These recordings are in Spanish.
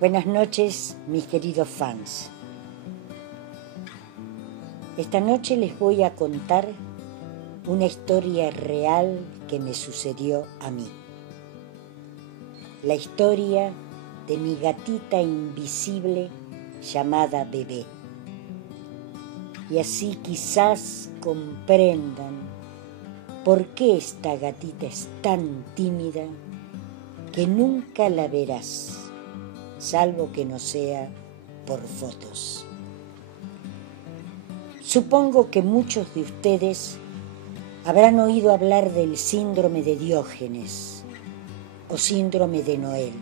Buenas noches, mis queridos fans. Esta noche les voy a contar una historia real que me sucedió a mí. La historia de mi gatita invisible llamada Bebé. Y así quizás comprendan por qué esta gatita es tan tímida que nunca la verás, salvo que no sea por fotos. Supongo que muchos de ustedes habrán oído hablar del síndrome de Diógenes o síndrome de Noel.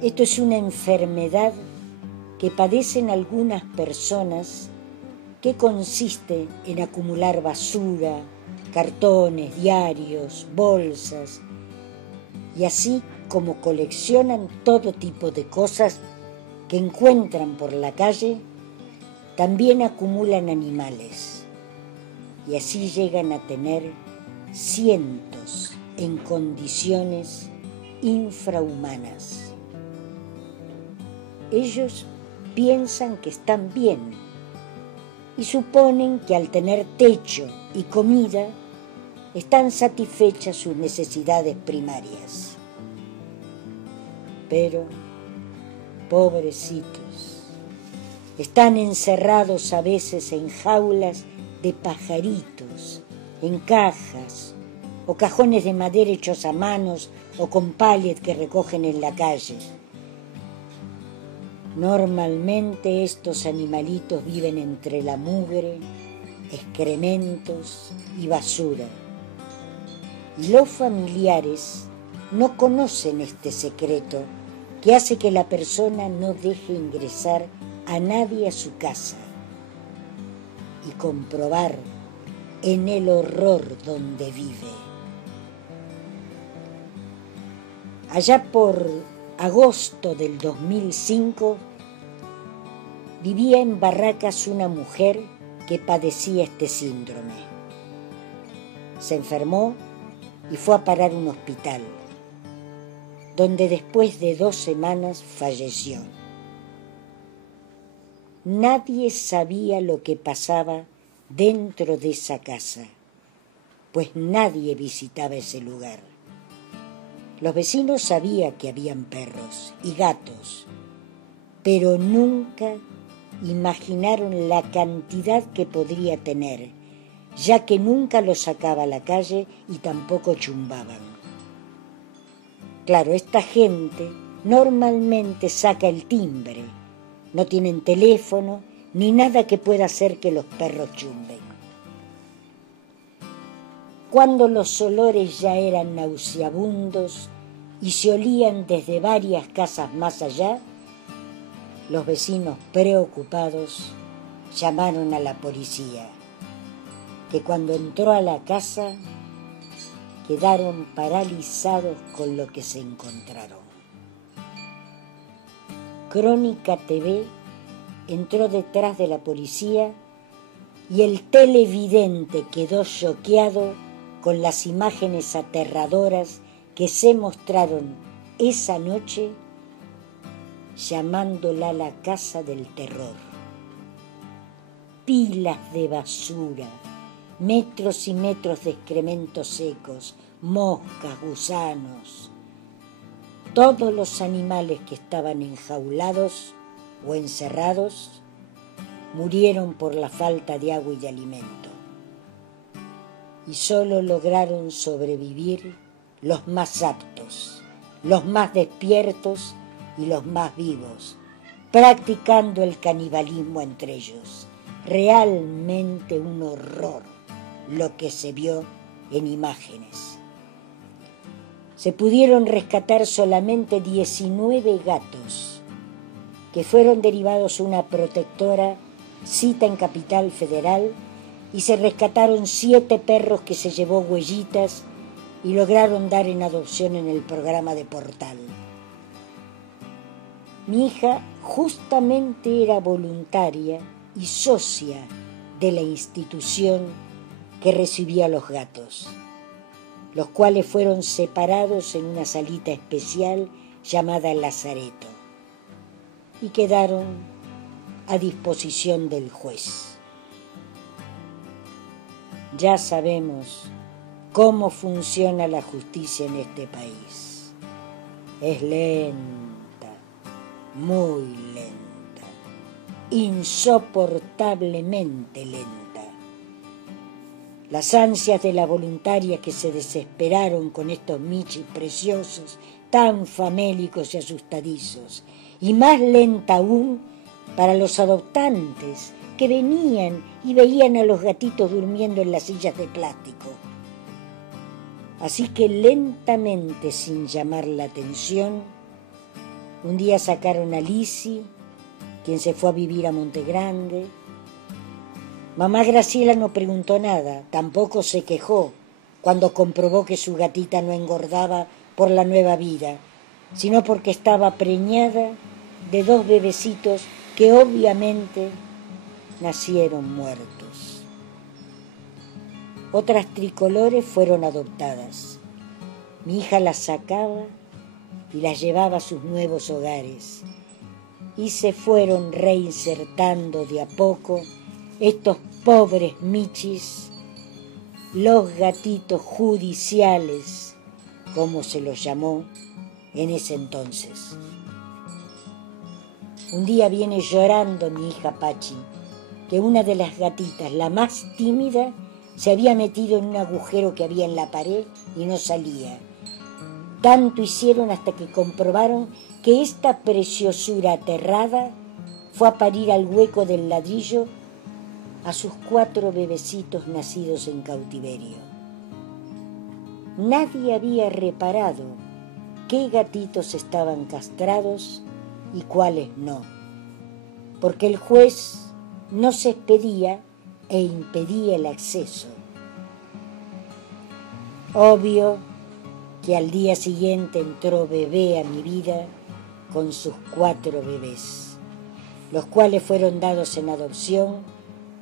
Esto es una enfermedad que padecen algunas personas que consiste en acumular basura, cartones, diarios, bolsas, y así como coleccionan todo tipo de cosas que encuentran por la calle, también acumulan animales, y así llegan a tener cientos en condiciones infrahumanas. Ellos piensan que están bien y suponen que al tener techo y comida están satisfechas sus necesidades primarias. Pero, pobrecitos, están encerrados a veces en jaulas de pajaritos, en cajas o cajones de madera hechos a manos o con pallet que recogen en la calle. Normalmente estos animalitos viven entre la mugre, excrementos y basura. Y los familiares no conocen este secreto que hace que la persona no deje ingresar a nadie a su casa y comprobar en el horror donde vive. Allá por agosto del 2005 vivía en Barracas una mujer que padecía este síndrome. Se enfermó y fue a parar a un hospital, donde después de 2 semanas falleció. Nadie sabía lo que pasaba dentro de esa casa, pues nadie visitaba ese lugar. Los vecinos sabían que habían perros y gatos, pero nunca imaginaron la cantidad que podría tener, ya que nunca los sacaba a la calle y tampoco chumbaban. Claro, esta gente normalmente saca el timbre, no tienen teléfono ni nada que pueda hacer que los perros chumben. Cuando los olores ya eran nauseabundos y se olían desde varias casas más allá, los vecinos preocupados llamaron a la policía, que cuando entró a la casa quedaron paralizados con lo que se encontraron. Crónica TV entró detrás de la policía y el televidente quedó choqueado con las imágenes aterradoras que se mostraron esa noche, llamándola la casa del terror. Pilas de basura, metros y metros de excrementos secos, moscas, gusanos. Todos los animales que estaban enjaulados o encerrados murieron por la falta de agua y de alimento. Y solo lograron sobrevivir los más aptos, los más despiertos y los más vivos, practicando el canibalismo entre ellos. Realmente un horror lo que se vio en imágenes. Se pudieron rescatar solamente 19 gatos, que fueron derivados a una protectora cita en Capital Federal, y se rescataron 7 perros que se llevó Huellitas y lograron dar en adopción en el programa de Portal. Mi hija justamente era voluntaria y socia de la institución que recibía a los gatos, los cuales fueron separados en una salita especial llamada Lazareto, y quedaron a disposición del juez. Ya sabemos cómo funciona la justicia en este país. Es lenta, muy lenta, insoportablemente lenta. Las ansias de la voluntaria que se desesperaron con estos michis preciosos, tan famélicos y asustadizos, y más lenta aún para los adoptantes que venían y veían a los gatitos durmiendo en las sillas de plástico. Así que lentamente, sin llamar la atención, un día sacaron a Lisi, quien se fue a vivir a Montegrande. Mamá Graciela no preguntó nada, tampoco se quejó cuando comprobó que su gatita no engordaba por la nueva vida, sino porque estaba preñada de 2 bebecitos que obviamente nacieron muertos. Otras tricolores fueron adoptadas. Mi hija las sacaba y las llevaba a sus nuevos hogares, y se fueron reinsertando de a poco estos pobres michis, los gatitos judiciales, como se los llamó en ese entonces. Un día viene llorando mi hija Pachi, que una de las gatitas, la más tímida, se había metido en un agujero que había en la pared y no salía. Tanto hicieron hasta que comprobaron que esta preciosura aterrada fue a parir al hueco del ladrillo a sus 4 bebecitos nacidos en cautiverio. Nadie había reparado qué gatitos estaban castrados y cuáles no, porque el juez no se expedía e impedía el acceso. Obvio que al día siguiente entró Bebé a mi vida con sus 4 bebés, los cuales fueron dados en adopción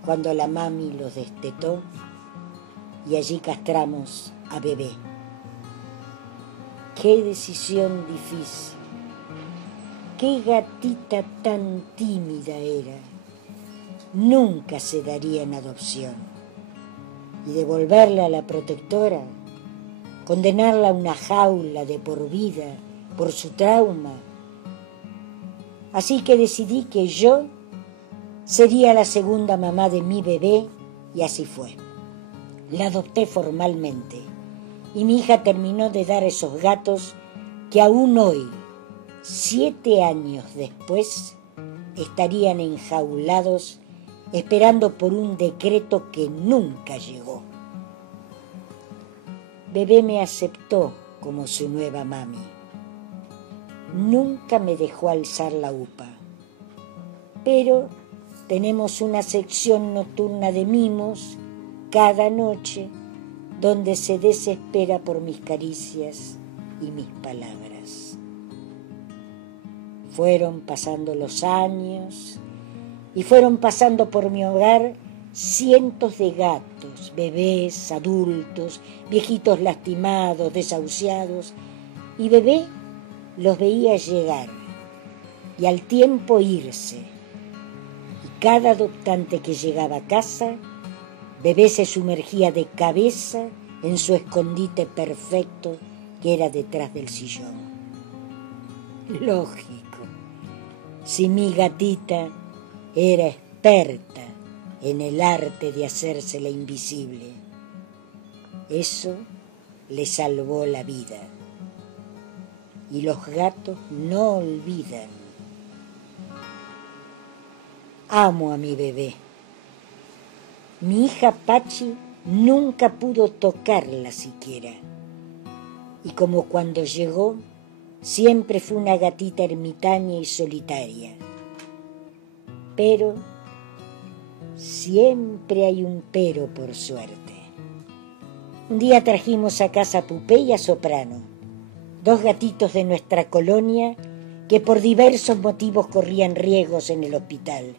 cuando la mami los destetó, y allí castramos a Bebé. Qué decisión difícil, qué gatita tan tímida era. Nunca se daría en adopción, y devolverla a la protectora, condenarla a una jaula de por vida por su trauma. Así que decidí que yo sería la segunda mamá de mi bebé, y así fue. La adopté formalmente, y mi hija terminó de dar esos gatos que aún hoy, 7 años después, estarían enjaulados esperando por un decreto que nunca llegó. Bebé me aceptó como su nueva mami. Nunca me dejó alzar la upa, pero tenemos una sección nocturna de mimos cada noche donde se desespera por mis caricias y mis palabras. Fueron pasando los años y fueron pasando por mi hogar cientos de gatos, bebés, adultos, viejitos lastimados, desahuciados, y Bebé los veía llegar y al tiempo irse. Y cada adoptante que llegaba a casa, Bebé se sumergía de cabeza en su escondite perfecto que era detrás del sillón. Lógico, si mi gatita era experta en el arte de hacérsela invisible, eso le salvó la vida. Y los gatos no olvidan. Amo a mi Bebé. Mi hija Pachi nunca pudo tocarla siquiera. Y como cuando llegó, siempre fue una gatita ermitaña y solitaria. Pero siempre hay un pero, por suerte. Un día trajimos a casa a Pupé y a Soprano, 2 gatitos de nuestra colonia que por diversos motivos corrían riesgos en el hospital.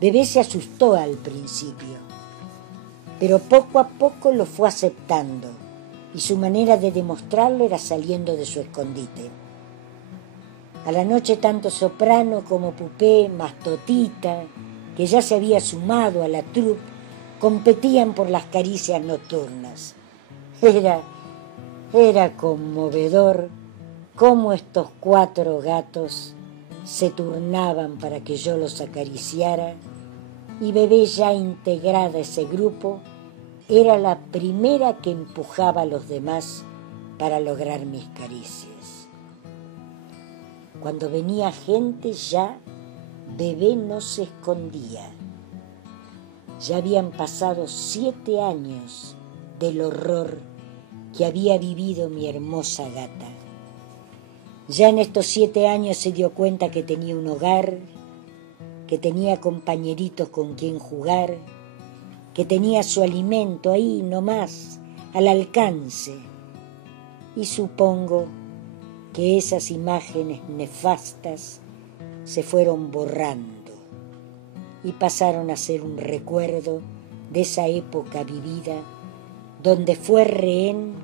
Bebé se asustó al principio, pero poco a poco lo fue aceptando, y su manera de demostrarlo era saliendo de su escondite. A la noche tanto Soprano como Pupé, más Totita, que ya se había sumado a la troupe, competían por las caricias nocturnas. Era conmovedor cómo estos 4 gatos se turnaban para que yo los acariciara, y Bebé, ya integrada a ese grupo, era la primera que empujaba a los demás para lograr mis caricias. Cuando venía gente ya, Bebé no se escondía. Ya habían pasado 7 años del horror que había vivido mi hermosa gata. Ya en estos 7 años se dio cuenta que tenía un hogar, que tenía compañeritos con quien jugar, que tenía su alimento ahí nomás, al alcance. Y supongo que esas imágenes nefastas se fueron borrando y pasaron a ser un recuerdo de esa época vivida donde fue rehén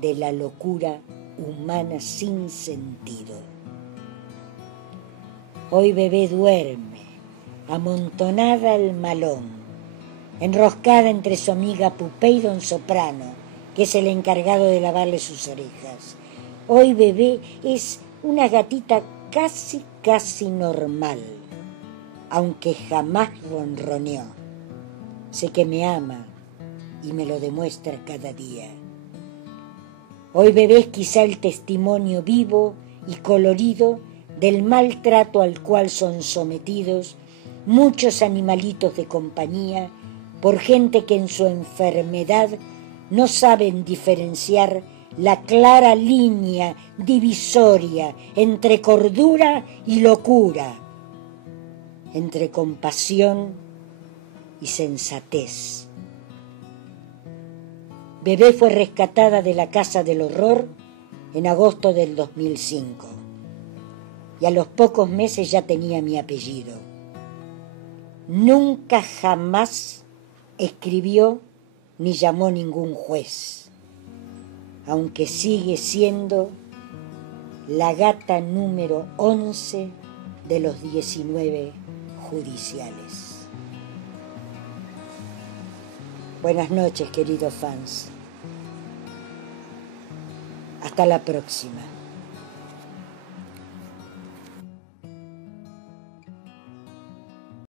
de la locura humana sin sentido. Hoy Bebé duerme, amontonada al malón, enroscada entre su amiga Pupé y don Soprano, que es el encargado de lavarle sus orejas. Hoy Bebé es una gatita casi normal, aunque jamás ronroneó. Sé que me ama y me lo demuestra cada día. Hoy Bebé es quizá el testimonio vivo y colorido del maltrato al cual son sometidos muchos animalitos de compañía por gente que en su enfermedad no saben diferenciar la clara línea divisoria entre cordura y locura, entre compasión y sensatez. Bebé fue rescatada de la casa del horror en agosto del 2005 y a los pocos meses ya tenía mi apellido. Nunca jamás escribió ni llamó ningún juez, aunque sigue siendo la gata número 11 de los 19 judiciales. Buenas noches, queridos fans. Hasta la próxima.